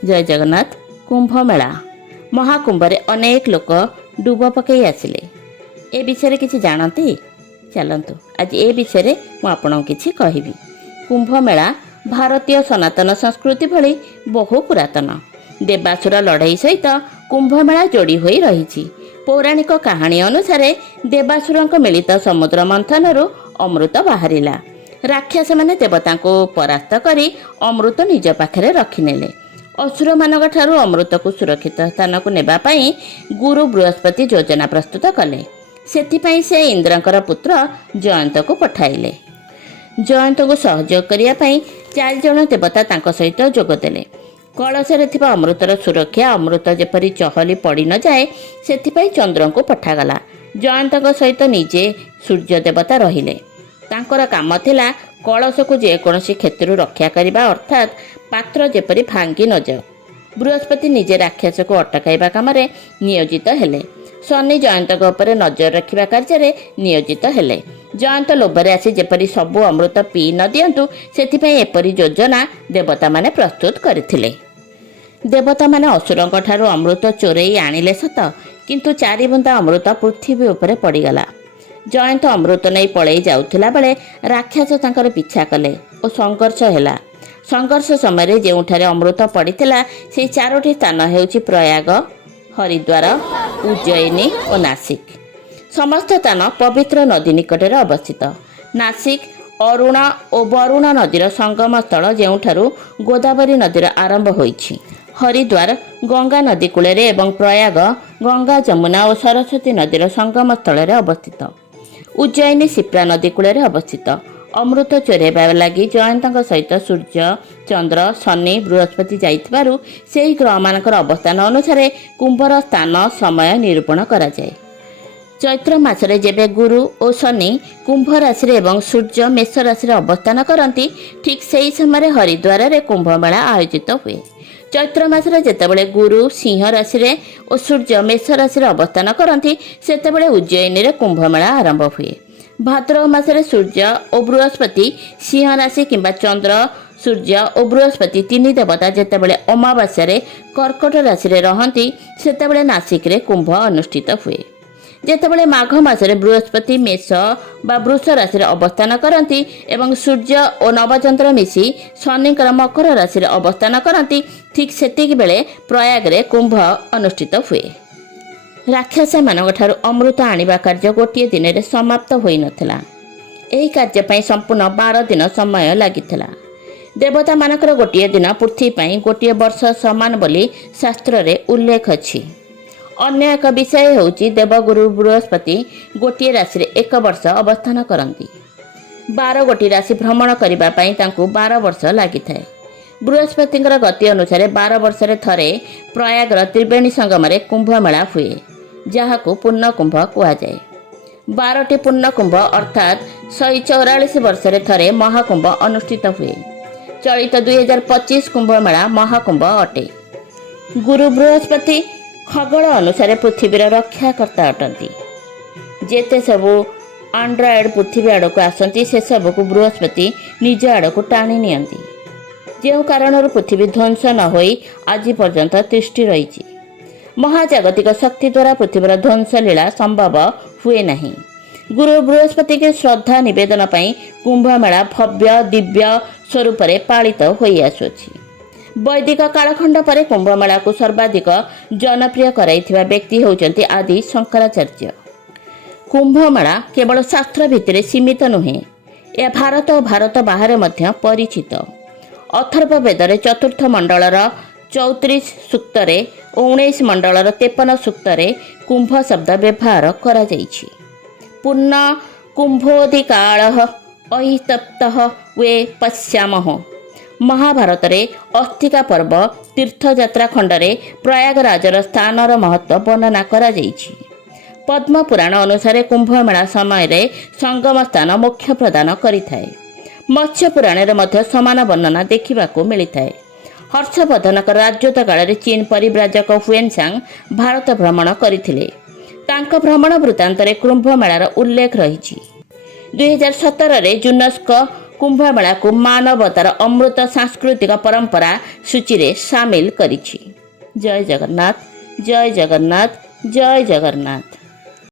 जय जगन्नाथ। कुंभ मेला महाकुंभरे अनेक लोक डुब पकई आसिले। ए विषय किसी जानती? चलतु आज ए विषय मुझे किसी कहबी। कुंभ मेला भारतीय सनातन संस्कृति भली बहु पुरातन। देवासुर लड़ाई सहित कुंभ मेला जोड़ी हो रही। पौराणिक कहानी अनुसार देवासुर मिलित समुद्र मंथन अमृत बाहरिला। राक्षस माने देवता को परास्त करी अमृत निज पाखरे रखिनेले। असुर मानक ठारू अमृत को सुरक्षित स्थान को नेबा पाई गुरु बृहस्पति योजना प्रस्तुत कले। सेथिपाई से इंद्रंकर पुत्र जयंत को पठाइले। जयंत को सहयोग करिया पाई 4 जण देवता तांको सहित जोगदेले। कलशरे थिबा अमृतर सुरक्षा अमृत जेपरी चहली पड़ी न जाए सेथिपाई चंद्र को पठागला। जयंत सहित निजे सूर्य देवता रहिले। तांकर काम थिला कलश को जेकोसी क्षेत्र रक्षा करने अर्थात पात्र जेपरी भांगी न जाओ। बृहस्पति निजे राक्षस को अटकाइबा काम नियोजित हेले। शनि जयंत उपर नजर रखा कार्य नियोजित हेले। जयंत लोभरे आसी जेपरी सबु अमृत पी न दियंतु सेथिपई एपरी योजना देवता माने प्रस्तुत करथिले। देवता माने असुरंक ठारू अमृत चोरई आनिले सत, किंतु 4 बुंदा अमृत पृथ्वी उपरे पड़ीगला। जयंत अमृत नहीं पलई जाउथिला बेले राक्षस तांकर पिछा कले और संघर्ष हैला। संघर्ष समय जेउठारे अमृत पड़ीथिला से 4टी स्थान हेउची प्रयाग, हरिद्वार, उज्जयिनी और नासिक। समस्त स्थान पवित्र नदी निकटरे अवस्थित। नासिक अरुणा और वरुणा नदीर संगम स्थल जेउठारू गोदावरी नदीर आरंभ होईछि। हरिद्वार गंगा नदी कूଳରେ एवं प्रयाग गंगा जमुना और सरस्वती नदीर संगम स्थल अवस्थित। उज्जयिनी शिप्रा नदी कूଳରେ अवस्थित। अमृत चोरेबा लगी जयंत सहित सूर्य, चंद्र, शनि, बृहस्पति जाइथिबारु सेही ग्रह मानकर अवस्थान अनुसार कुंभर स्थान समय निरूपण करा जाए। चैत्र मासरे जेबे गुरु और शनि कुंभ राशि एवं सूर्य मेष राशि अवस्थान करती ठीक सही समय हरिद्वार रे कुंभ मेला आयोजित हुए। चैत्र मासरे जेतेबेले गुरु सिंह राशि और सूर्य मेष राशि अवस्थान करती सेतेबेले उज्जयिनी रे कुंभ मेला आरंभ हुए। भाद्रव मासरे सूर्य और बृहस्पति सिंह राशि किंबा चंद्र, सूर्य और बृहस्पति 3 देवता जेतेबेले अमावास्या कर्कट राशि रहती सेतेबेले नासिक रे कुंभ अनुष्ठित हुए। जेतेबेले माघ मासरे बृहस्पति मेष बा वृष राशि अवस्थान करती एवं सूर्य और नवचंद्र मिसी शनिकर मकर राशि अवस्थान करती ठीक सेतिक बेले प्रयाग रे कुंभ अनुष्ठित हुए। राक्षस मानक ठारू अमृत आनिबा कार्य गोटे दिन में समाप्त होई नथिला। एही कार्य पई संपूर्ण 12 दिन समय लागिथिला। देवता मानकर गोटे दिन पृथ्वी पई गोटे वर्ष समान बोली शास्त्र रे उल्लेख अछि। अन्य एक विषय होउची देवगुरु बृहस्पति गोटे राशि 1 वर्ष अवस्थान करती। 12 गोटी राशि भ्रमण करने पाई तांकु 12 वर्ष लागिଥାଏ। बृहस्पति गति अनुसार 12 वर्ष थरे प्रयागर त्रिवेणी संगम कुंभ मेला हुए, जहां पूर्ण कुंभ कहुए। 12टी पूर्ण कुंभ अर्थात 144 वर्ष थरे महाकुंभ अनुष्ठित हुए। चलित 2025 कुंभ मेला महाकुंभ अटे। गुरु बृहस्पति खगोल अनुसार पृथ्वीर रक्षाकर्ता अटंती। जेते सबू आंड्रॉइड पृथ्वी आड़ को आसती से सब को बृहस्पति निज आड़ को टाणी नियंती, जो कारण पृथ्वी ध्वंस न होई आज पर्यंत तिष्ठि रही। महाजागतिक शक्ति द्वारा पृथ्वीर ध्वंस लीला संभव हुए नहीं। गुरु बृहस्पति के श्रद्धा निवेदन पई कुंभ मेला भव्य दिव्य स्वरूप पालित होई आसुछि। वैदिक कालखंड पर कुंभ मेला को सर्वाधिक जनप्रिय कराइथिबा व्यक्ति होउचंती आदि शंकराचार्य। कुंभ मेला केवल शास्त्र भितर सीमित नुहे, यह भारत और भारत बाहर मध्य परिचित। अथर्व वेदर 4th मंडलर 34 सूक्त 19 मंडलर 53 सूक्त कुंभ शब्द व्यवहार करा जाइछि। पूर्ण कुंभोधिकालः अहितप्तः वे पश्यामः। महाभारत रे अस्थिका पर्व तीर्थयात्रा खंडरे प्रयागराजर स्थानर महत्व वर्णना करा जाइछि। पद्म पुराण अनुसार कुंभ मेला समय रे संगम स्थान मोक्ष प्रदान करिथाए। मत्स्य पुराण रे मध्य समान वर्णना देखिबाको मिलिथाए। हर्षवर्धनक राजत्व काल चीन परिव्राजक हुएनसांग भारत भ्रमण करथिले। तांको भ्रमण वृत्तांत रे कुंभ मेलार उल्लेख रहिछि। 2017 रे यूनेस्को କୁମ୍ଭମେଳାକୁ ମାନବତାର ଅମୃତ ସାଂସ୍କୃତିକ ପରମ୍ପରା ସୂଚୀରେ ସାମିଲ କରିଛି। ଜୟ ଜଗନ୍ନାଥ, ଜୟ ଜଗନ୍ନାଥ, ଜୟ ଜଗନ୍ନାଥ।